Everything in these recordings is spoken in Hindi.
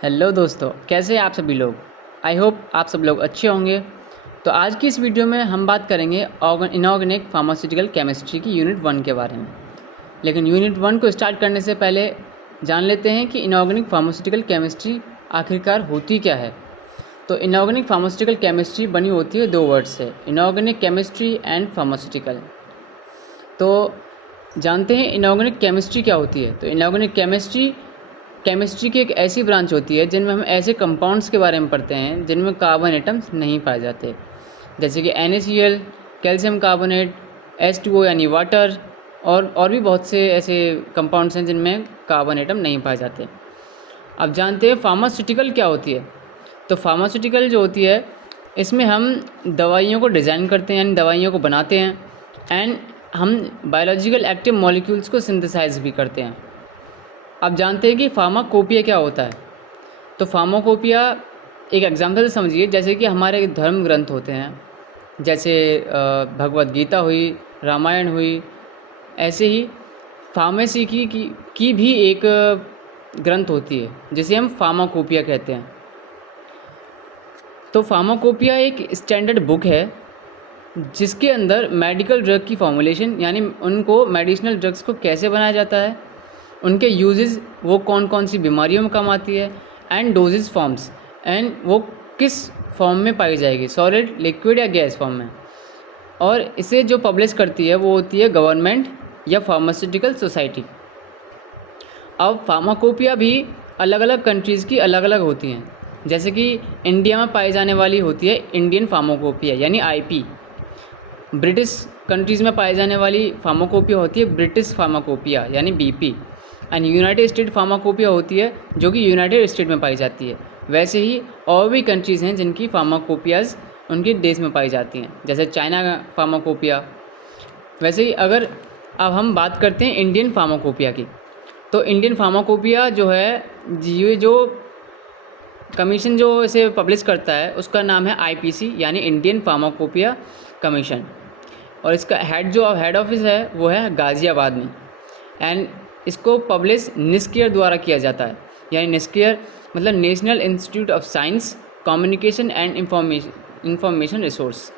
हेलो दोस्तों, कैसे हैं आप सभी लोग। आई होप आप सब लोग अच्छे होंगे। तो आज की इस वीडियो में हम बात करेंगे इनऑर्गेनिक फार्मास्यूटिकल केमिस्ट्री की यूनिट 1 के बारे में। लेकिन यूनिट 1 को स्टार्ट करने से पहले जान लेते हैं कि इनऑर्गेनिक फार्मास्यूटिकल केमिस्ट्री आखिरकार होती क्या है। तो इनऑर्गेनिक फार्मास्यूटिकल केमिस्ट्री बनी होती है दो वर्ड से, इनऑर्गेनिक केमिस्ट्री एंड फार्मास्यूटिकल। तो जानते हैं इनऑर्गेनिक केमिस्ट्री क्या होती है। तो इनऑर्गेनिक केमिस्ट्री की एक ऐसी ब्रांच होती है जिनमें हम ऐसे कंपाउंड्स के बारे में पढ़ते हैं जिनमें कार्बन एटम्स नहीं पाए जाते, जैसे कि NaCl, कैल्शियम कार्बोनेट, H2O यानी वाटर, और भी बहुत से ऐसे कंपाउंड्स हैं जिनमें कार्बन एटम नहीं पाए जाते। अब जानते हैं फार्मास्यूटिकल क्या होती है। तो फार्मास्यूटिकल जो होती है, इसमें हम दवाइयों को डिज़ाइन करते हैं, यानी दवाइयों को बनाते हैं, एंड हम बायोलॉजिकल एक्टिव मॉलिक्यूल्स को सिंथेसाइज भी करते हैं। अब जानते हैं कि फार्माकोपिया क्या होता है। तो फार्माकोपिया एक एग्जाम्पल समझिए, जैसे कि हमारे धर्म ग्रंथ होते हैं, जैसे भगवद गीता हुई, रामायण हुई, ऐसे ही फार्मेसी की भी एक ग्रंथ होती है जिसे हम फार्माकोपिया कहते हैं। तो फार्माकोपिया एक स्टैंडर्ड बुक है जिसके अंदर मेडिकल ड्रग की फॉर्मुलेशन, यानी उनको मेडिसिनल ड्रग्स को कैसे बनाया जाता है, उनके यूजेस, वो कौन कौन सी बीमारियों में काम आती है, एंड डोजेस फॉर्म्स, एंड वो किस फॉर्म में पाई जाएगी, सॉलिड, लिक्विड या गैस फॉर्म में। और इसे जो पब्लिश करती है वो होती है गवर्नमेंट या फार्मास्यूटिकल सोसाइटी। अब फार्माकोपिया भी अलग अलग कंट्रीज़ की अलग अलग होती हैं। जैसे कि इंडिया में पाई जाने वाली होती है इंडियन फार्माकोपिया यानी IP। ब्रिटिश कंट्रीज़ में पाई जाने वाली फार्माकोपिया होती है ब्रिटिश फार्माकोपिया यानी BP। And United state pharmacopoeia होती है जो कि यूनाइटेड स्टेट में पाई जाती है। वैसे ही और भी कंट्रीज़ हैं जिनकी फार्माकोपियाज़ उनके देश में पाई जाती हैं, जैसे चाइना का फार्माकोपिया। वैसे ही अगर अब हम बात करते हैं इंडियन फार्माकोपिया की, तो इंडियन फार्माकोपिया जो है, ये जो कमीशन जो इसे पब्लिश करता है उसका नाम है IPC यानी इंडियन फार्माकोपिया कमीशन। और इसका हेड ऑफिस है वो है गाज़ियाबाद में। एंड इसको पब्लिश निस्कियर द्वारा किया जाता है, यानी निस्कियर मतलब national institute of science communication and information resource,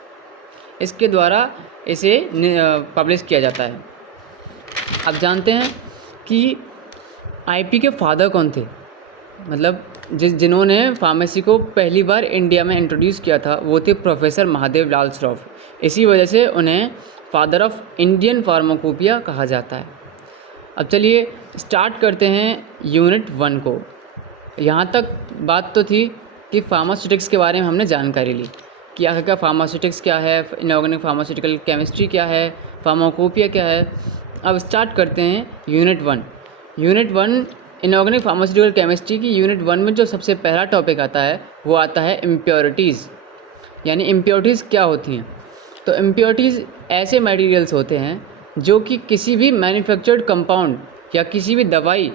इसके द्वारा इसे पब्लिश किया जाता है। अब जानते हैं कि IP के फादर कौन थे, मतलब जिन्होंने फार्मेसी को पहली बार इंडिया में इंट्रोड्यूस किया था वो थे प्रोफेसर महादेव लाल श्रॉफ। इसी वजह से उन्हें फादर ऑफ इंडियन फार्माकोपिया कहा जाता है। अब चलिए स्टार्ट करते हैं यूनिट 1 को। यहाँ तक बात तो थी कि फार्मास्यूटिक्स के बारे में हमने जानकारी ली कि आखिरकार फार्मास्यूटिक्स क्या है, इनऑर्गेनिक फार्मास्यूटिकल केमिस्ट्री क्या है, फार्माकोपिया क्या है। अब स्टार्ट करते हैं unit 1। Unit 1 inorganic pharmaceutical chemistry की यूनिट 1 में जो सबसे पहला टॉपिक आता है वो आता है इम्प्योरिटीज़, यानी इम्प्योरिटीज़ क्या होती हैं। तो इम्प्योरिटीज़ ऐसे मटेरियल्स होते हैं जो कि किसी भी मैन्युफैक्चर्ड कंपाउंड या किसी भी दवाई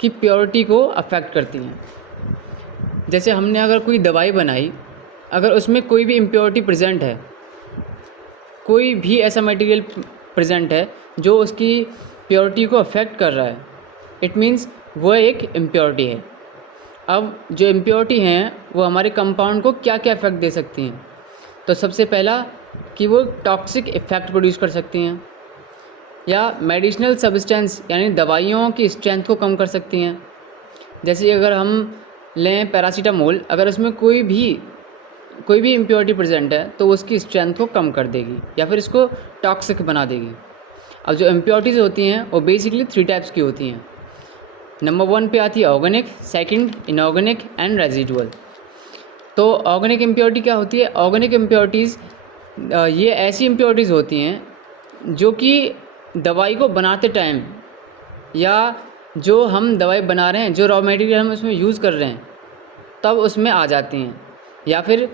की प्योरिटी को अफेक्ट करती हैं। जैसे हमने अगर कोई दवाई बनाई, अगर उसमें कोई भी इम्प्योरिटी प्रेजेंट है, कोई भी ऐसा मटेरियल प्रेजेंट है जो उसकी प्योरिटी को अफेक्ट कर रहा है, इट मीन्स वो एक इम्प्योरिटी है। अब जो इम्प्योरिटी हैं वो हमारे कंपाउंड को क्या क्या इफ़ेक्ट दे सकती हैं। तो सबसे पहला कि वो टॉक्सिक इफ़ेक्ट प्रोड्यूस कर सकती हैं, या मेडिसिनल सब्सटेंस यानी दवाइयों की स्ट्रेंथ को कम कर सकती हैं। जैसे अगर हम लें पैरासीटामोल, अगर उसमें कोई भी इम्प्योरिटी प्रेजेंट है तो उसकी स्ट्रेंथ को कम कर देगी या फिर इसको टॉक्सिक बना देगी। अब जो इम्प्योरिटीज़ होती हैं वो बेसिकली 3 टाइप्स की होती हैं। नंबर 1 पे आती है organic, second inorganic and residual. तो ऑर्गेनिक इम्प्योरिटी क्या होती है। ऑर्गेनिक इम्प्योरिटीज़ ये ऐसी इम्प्योरिटीज़ होती हैं जो कि दवाई को बनाते टाइम, या जो हम दवाई बना रहे हैं, जो रॉ मटेरियल हम उसमें यूज़ कर रहे हैं तब उसमें आ जाती हैं, या फिर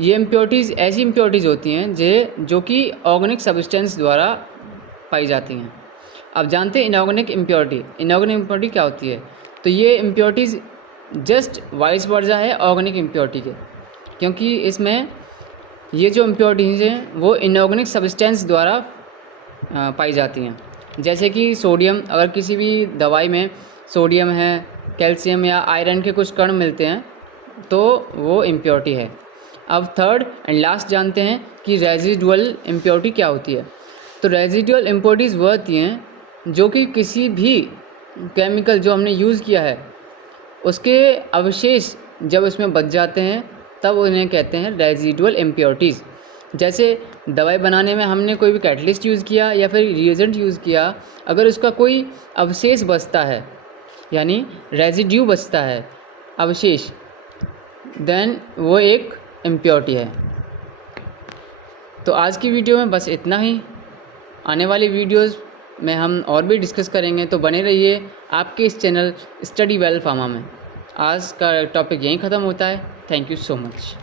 ये इम्प्योरिटीज़ ऐसी इम्प्योरिटीज़ होती हैं जो कि ऑर्गेनिक सब्सटेंस द्वारा पाई जाती हैं। अब जानते हैं इनऑर्गेनिक इम्प्योरिटी क्या होती है। तो ये इम्प्योरिटीज़ जस्ट वाइस वर्सा है ऑर्गेनिक इम्प्योरिटी के, क्योंकि इसमें ये जो इम्प्योरिटीज़ हैं वो इनऑर्गेनिक सब्सटेंस द्वारा पाई जाती हैं। जैसे कि सोडियम, अगर किसी भी दवाई में सोडियम है कैल्शियम या आयरन के कुछ कण मिलते हैं तो वो इम्प्योरिटी है। अब थर्ड एंड लास्ट जानते हैं कि रेजिडुअल इम्प्योरिटी क्या होती है। तो रेजिडुअल इम्प्योरिटीज़ वो होती हैं जो कि किसी भी केमिकल जो हमने यूज़ किया है उसके अवशेष जब उसमें बच जाते हैं तब उन्हें कहते हैं रेजिडुअल इम्प्योरिटीज़। जैसे दवाई बनाने में हमने कोई भी कैटलिस्ट यूज़ किया या फिर रिएजेंट यूज़ किया, अगर उसका कोई अवशेष बचता है यानी रेजिड्यू बचता है, अवशेष, देन वो एक इम्प्योरिटी है। तो आज की वीडियो में बस इतना ही। आने वाली वीडियोज़ में हम और भी डिस्कस करेंगे, तो बने रहिए आपके इस चैनल स्टडी वेल फार्मा में। आज का टॉपिक यहीं ख़त्म होता है। Thank you so much.